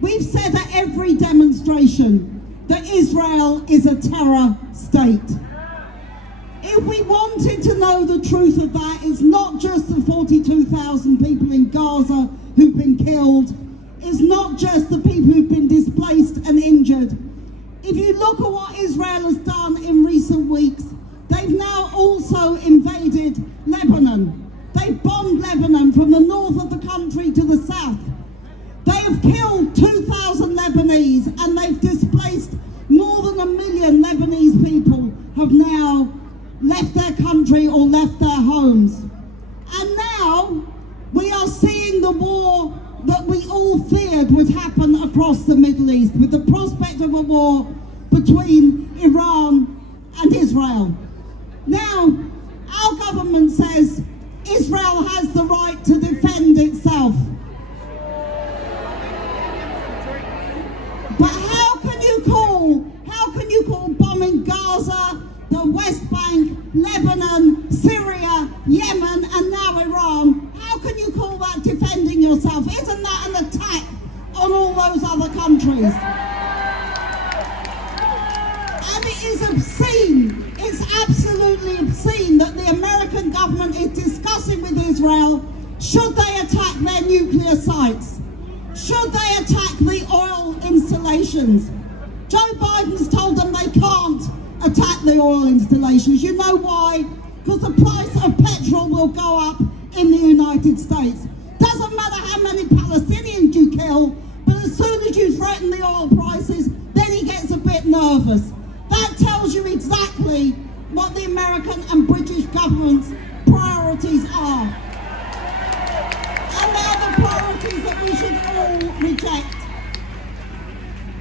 We've said at every demonstration that Israel is a terror state. If we wanted to know the truth of that, it's not just the 42,000 people in Gaza who've been killed. It's not just the people who've been displaced and injured. If you look at what Israel has done in recent weeks, they've now also invaded Lebanon. They've bombed Lebanon from the north of the country to the south. They have killed 2,000 Lebanese and they've displaced more than 1 million Lebanese people have now left their country or left their homes. And now we are seeing the war that we all feared would happen across the Middle East, with the prospect of a war between Iran and Israel. Now, our government says Israel has the right to defend itself. But how can you call bombing Gaza, the West Bank, Lebanon, Syria, Yemen, and now Iran, how can you call that defending yourself? Isn't that an attack on all those other countries? And it is obscene, it's absolutely obscene that the American government is discussing with Israel, should they attack their nuclear sites? Should they attack the oil installations? Joe Biden's told them they can't attack the oil installations. You know why? Because the price of petrol will go up in the United States. Doesn't matter how many Palestinians you kill, but as soon as you threaten the oil prices, then he gets a bit nervous. That tells you exactly what the American and British government's priorities are. And they're the priorities that we should all reject.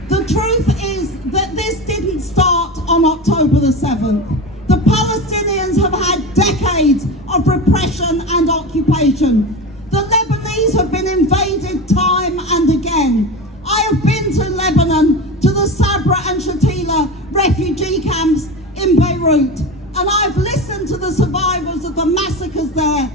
The truth is that this didn't start on October the 7th. The Palestinians have had decades of repression and occupation. The Lebanese have been invaded time and again. I have been to Lebanon, to the Sabra and Shatila refugee camps in Beirut, and I've listened to the survivors of the massacres there,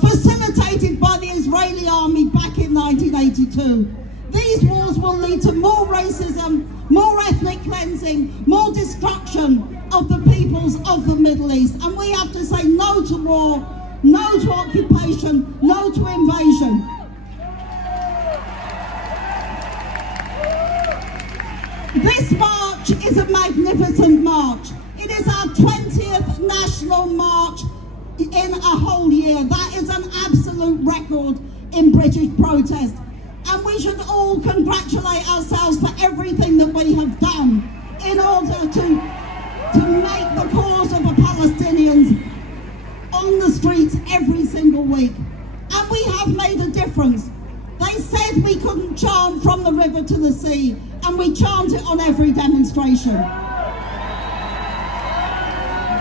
facilitated by the Israeli army back in 1982. These wars will lead to more racism, more ethnic cleansing, more destruction of the peoples of the Middle East. And we have to say no to war, no to occupation, no to invasion. This march is a magnificent march. It is our 20th national march in a whole year. That is an absolute record in British protest. And we should all congratulate ourselves for everything that we have done in order to make the cause of the Palestinians on the streets every single week. And we have made a difference. They said we couldn't chant from the river to the sea, and we chant it on every demonstration.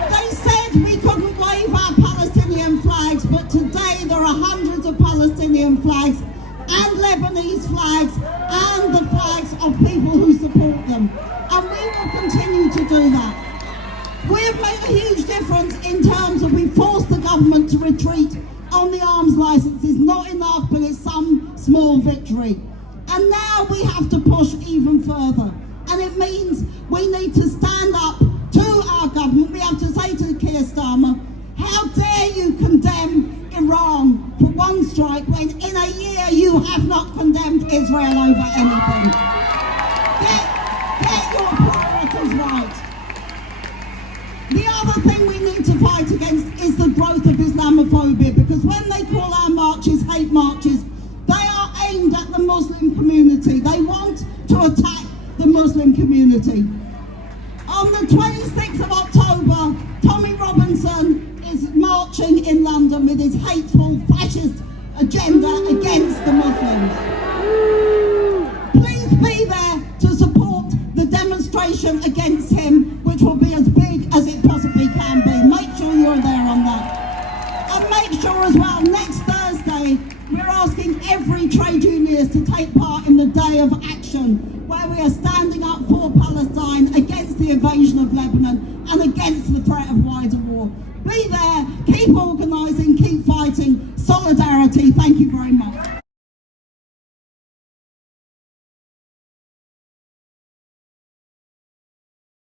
They said we couldn't wave our Palestinian flags, but today there are hundreds of Palestinian flags and Lebanese flags and the flags of people who support them. And we will continue to do that. We have made a huge difference in terms of we forced the government to retreat on the arms licenses. Not enough, but it's some small victory. And now we have to push even further. And it means we need to stand up to our government. We have to say to Keir Starmer, how dare you condemn Iran for one strike when in a year you have not condemned Israel over anything. Get your priorities right. The other thing we need to fight against is the growth of Islamophobia, because when they call our marches hate marches, they are aimed at the Muslim community. They want to attack the Muslim community. On the 26th of October, Tommy Robinson is marching in London with his hateful fascist agenda against the Muslims. Please be there to support the demonstration against him, which will be as big as it possibly can be. Make sure you're there on that. And make sure as well, next Thursday, we're asking every trade unionist to take part in the Day of Action, where we are standing up for Palestine, against the invasion of Lebanon, and against the threat of wider war. Be there, keep organising, keep fighting. Solidarity. Thank you very much.